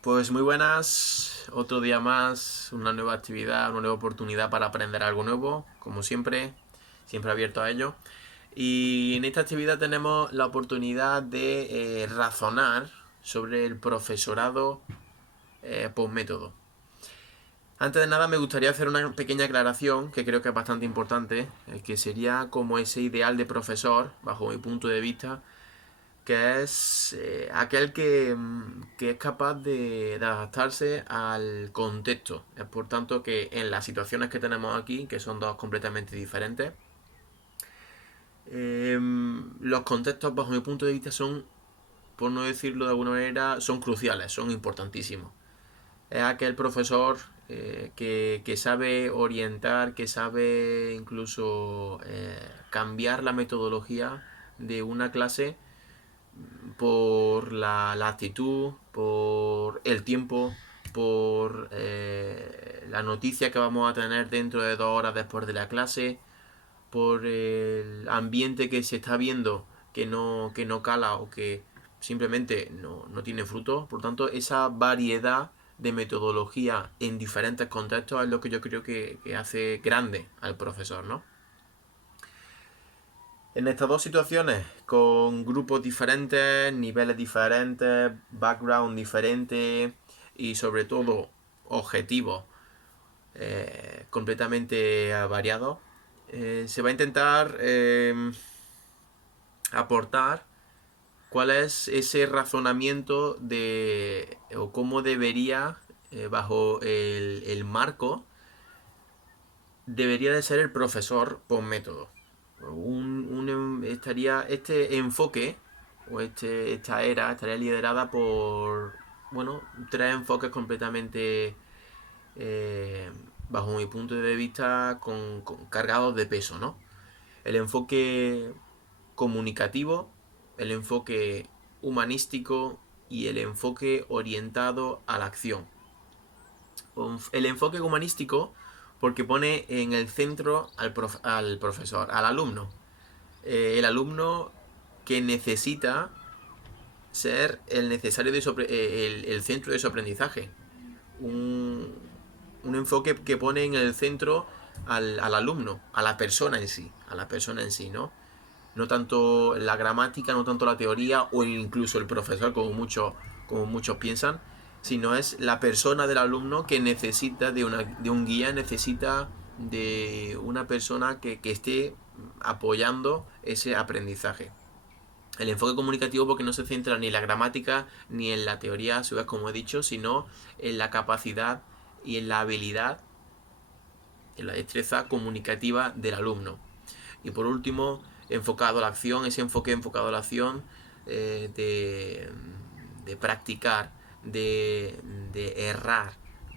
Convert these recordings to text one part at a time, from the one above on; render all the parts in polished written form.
Pues muy buenas, otro día más, una nueva actividad, una nueva oportunidad para aprender algo nuevo, como siempre, siempre abierto a ello. Y en esta actividad tenemos la oportunidad de razonar sobre el profesorado por método. Antes de nada me gustaría hacer una pequeña aclaración que creo que es bastante importante, que sería como ese ideal de profesor, bajo mi punto de vista, que es aquel que es capaz de adaptarse al contexto. Es por tanto que en las situaciones que tenemos aquí, que son dos completamente diferentes, los contextos bajo mi punto de vista son, por no decirlo de alguna manera, son cruciales, son importantísimos. Es aquel profesor que sabe orientar, que sabe incluso cambiar la metodología de una clase por la actitud, por el tiempo, por la noticia que vamos a tener dentro de 2 horas después de la clase, por el ambiente que se está viendo que no cala o que simplemente no tiene fruto. Por tanto, esa variedad de metodología en diferentes contextos es lo que yo creo que hace grande al profesor, ¿no? En estas dos situaciones, con grupos diferentes, niveles diferentes, background diferente y sobre todo objetivos completamente variados, se va a intentar aportar cuál es ese razonamiento de o cómo debería, bajo el marco, debería de ser el profesor por método. Estaría este enfoque o esta era estaría liderada por, bueno, tres enfoques completamente, eh, bajo mi punto de vista, con cargados de peso, ¿no? El enfoque comunicativo, el enfoque humanístico y el enfoque orientado a la acción. El enfoque humanístico porque pone en el centro al profesor, al alumno. El alumno que necesita ser el necesario el centro de su aprendizaje. Un, un enfoque que pone en el centro al alumno, a la persona en sí, ¿no? No tanto la gramática, no tanto la teoría o incluso el profesor, como muchos piensan, sino es la persona del alumno que necesita de un guía, necesita de una persona que esté apoyando ese aprendizaje. El enfoque comunicativo porque no se centra ni en la gramática ni en la teoría, a su vez como he dicho, sino en la capacidad y en la habilidad, en la destreza comunicativa del alumno. Y por último, enfocado a la acción, ese enfoque enfocado a la acción, eh, de, de practicar, de errar,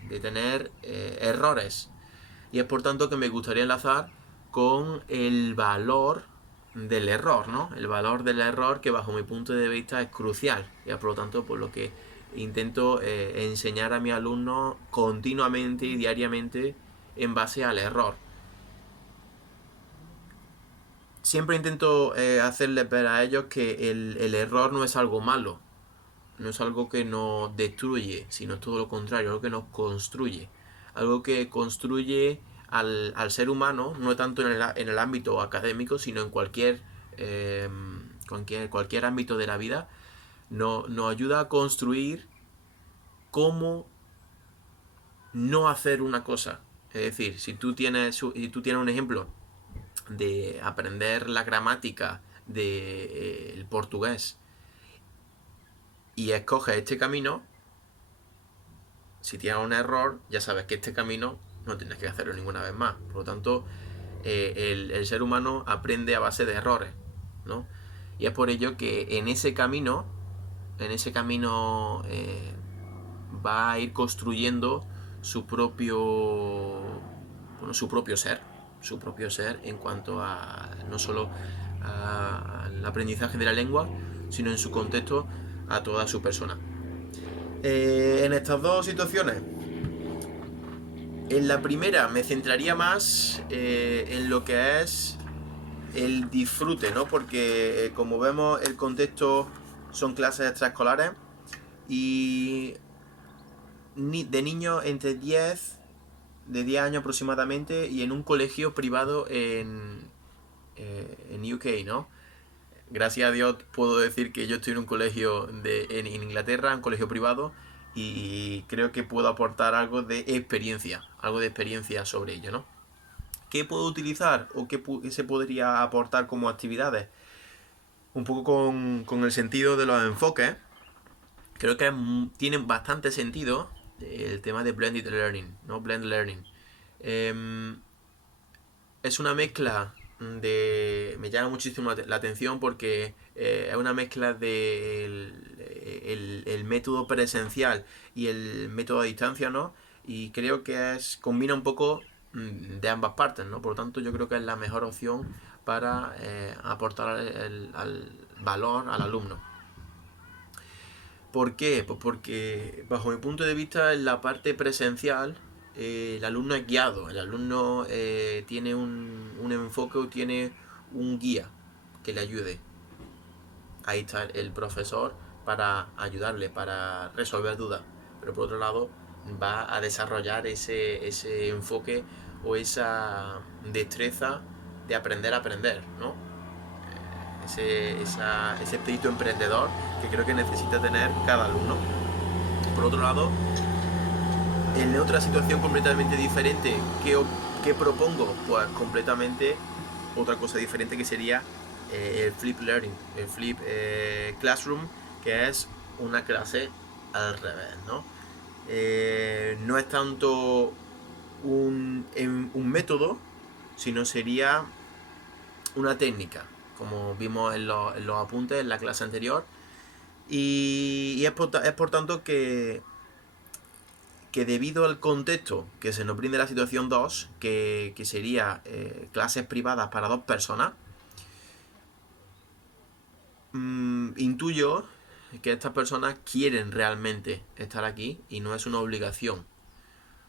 de tener errores. Y es por tanto que me gustaría enlazar con el valor del error, ¿no? El valor del error que bajo mi punto de vista es crucial. Y es por lo tanto por lo que intento enseñar a mis alumnos continuamente y diariamente en base al error. Siempre intento hacerles ver a ellos que el error no es algo malo, no es algo que nos destruye, sino todo lo contrario, algo que nos construye, algo que construye al ser humano, no tanto en el ámbito académico, sino en eh, cualquier ámbito de la vida, nos ayuda a construir cómo no hacer una cosa. Es decir, si tú tienes un ejemplo de aprender la gramática del portugués y escoges este camino, si tienes un error, ya sabes que este camino no tienes que hacerlo ninguna vez más. Por lo tanto, el ser humano aprende a base de errores, ¿no? Y es por ello que en ese camino va a ir construyendo su propio, bueno, su propio ser en cuanto a no solo al aprendizaje de la lengua, sino en su contexto a toda su persona. En estas dos situaciones, en la primera me centraría más en lo que es el disfrute, ¿no? Porque como vemos el contexto son clases extraescolares y de niños entre 10 años aproximadamente, y en un colegio privado en UK, ¿no? Gracias a Dios puedo decir que yo estoy en un colegio en Inglaterra, un colegio privado, y creo que puedo aportar algo de experiencia sobre ello, ¿no? ¿Qué puedo utilizar o qué se podría aportar como actividades? Un poco con el sentido de los enfoques. Creo que tienen bastante sentido el tema de blended learning, ¿no? Blended learning. Em, es una mezcla me llama muchísimo la atención porque es una mezcla el método presencial y el método a distancia, ¿no? Y creo que combina un poco de ambas partes, ¿no? Por lo tanto, yo creo que es la mejor opción para aportar al valor al alumno. ¿Por qué? Pues porque bajo mi punto de vista en la parte presencial el alumno es guiado, el alumno tiene un enfoque o tiene un guía que le ayude. Ahí está el profesor para ayudarle, para resolver dudas. Pero por otro lado va a desarrollar ese enfoque o esa destreza de aprender a aprender, ¿no? Ese espíritu emprendedor que creo que necesita tener cada alumno. Por otro lado, en otra situación completamente diferente, ¿qué propongo? Pues completamente otra cosa diferente, que sería el flip learning, el flip classroom, que es una clase al revés, ¿no? No es tanto un método, sino sería una técnica, como vimos en los apuntes en la clase anterior. Y es por tanto que debido al contexto que se nos brinda la situación 2, que sería clases privadas para 2 personas, intuyo que estas personas quieren realmente estar aquí y no es una obligación.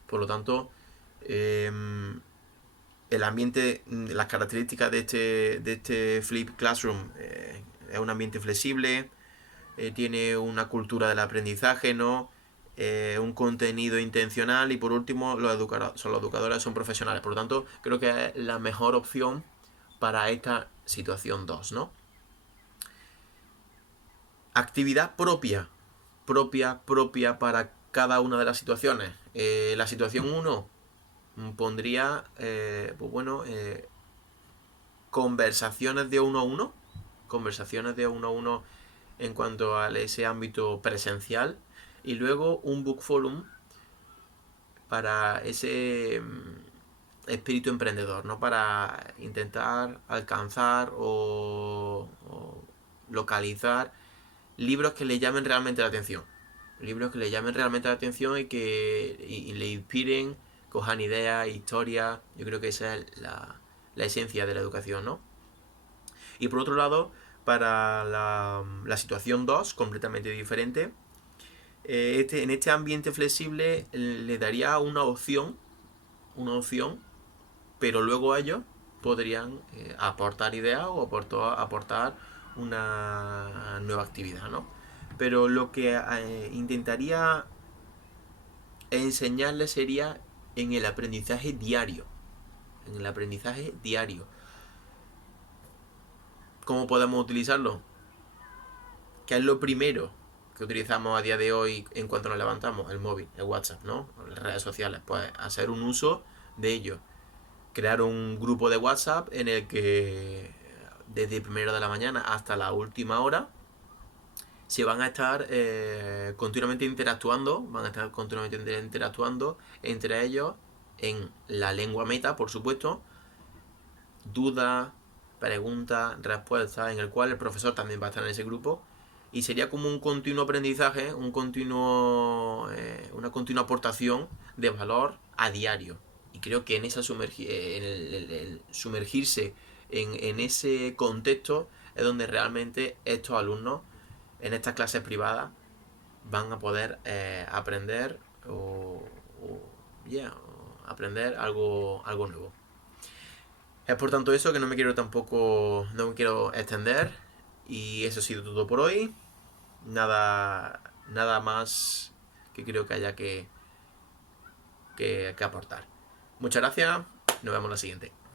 Por lo tanto, el ambiente, las características de este Flip Classroom, es un ambiente flexible, tiene una cultura del aprendizaje, ¿no? Un contenido intencional, y por último los educadores son profesionales. Por lo tanto, creo que es la mejor opción para esta situación 2, ¿no? Actividad propia para cada una de las situaciones. La situación 1 pondría, pues bueno, conversaciones de uno a uno, en cuanto a ese ámbito presencial, y luego un book forum para ese espíritu emprendedor, ¿no? Para intentar alcanzar o localizar libros que le llamen realmente la atención. Libros que le llamen realmente la atención y que le inspiren, cojan ideas, historias. Yo creo que esa es la esencia de la educación, ¿no? Y por otro lado, para la situación 2, completamente diferente, en este ambiente flexible le daría una opción, pero luego ellos podrían aportar ideas o aportar una nueva actividad, ¿no? Pero lo que intentaría enseñarles sería en el aprendizaje diario. En el aprendizaje diario. ¿Cómo podemos utilizarlo? ¿Qué es lo primero que utilizamos a día de hoy en cuanto nos levantamos? El móvil, el WhatsApp, ¿no? Las redes sociales. Pues hacer un uso de ello. Crear un grupo de WhatsApp en el que desde primero de la mañana hasta la última hora se van a estar continuamente interactuando entre ellos en la lengua meta, por supuesto, dudas, preguntas, respuestas, en el cual el profesor también va a estar en ese grupo, y sería como un continuo aprendizaje, una continua aportación de valor a diario. Y creo que en esa el sumergirse en ese contexto es donde realmente estos alumnos en estas clases privadas van a poder aprender o aprender algo nuevo. Es por tanto eso que no me quiero extender, y eso ha sido todo por hoy. Nada más que creo que haya que aportar. Muchas gracias, nos vemos en la siguiente.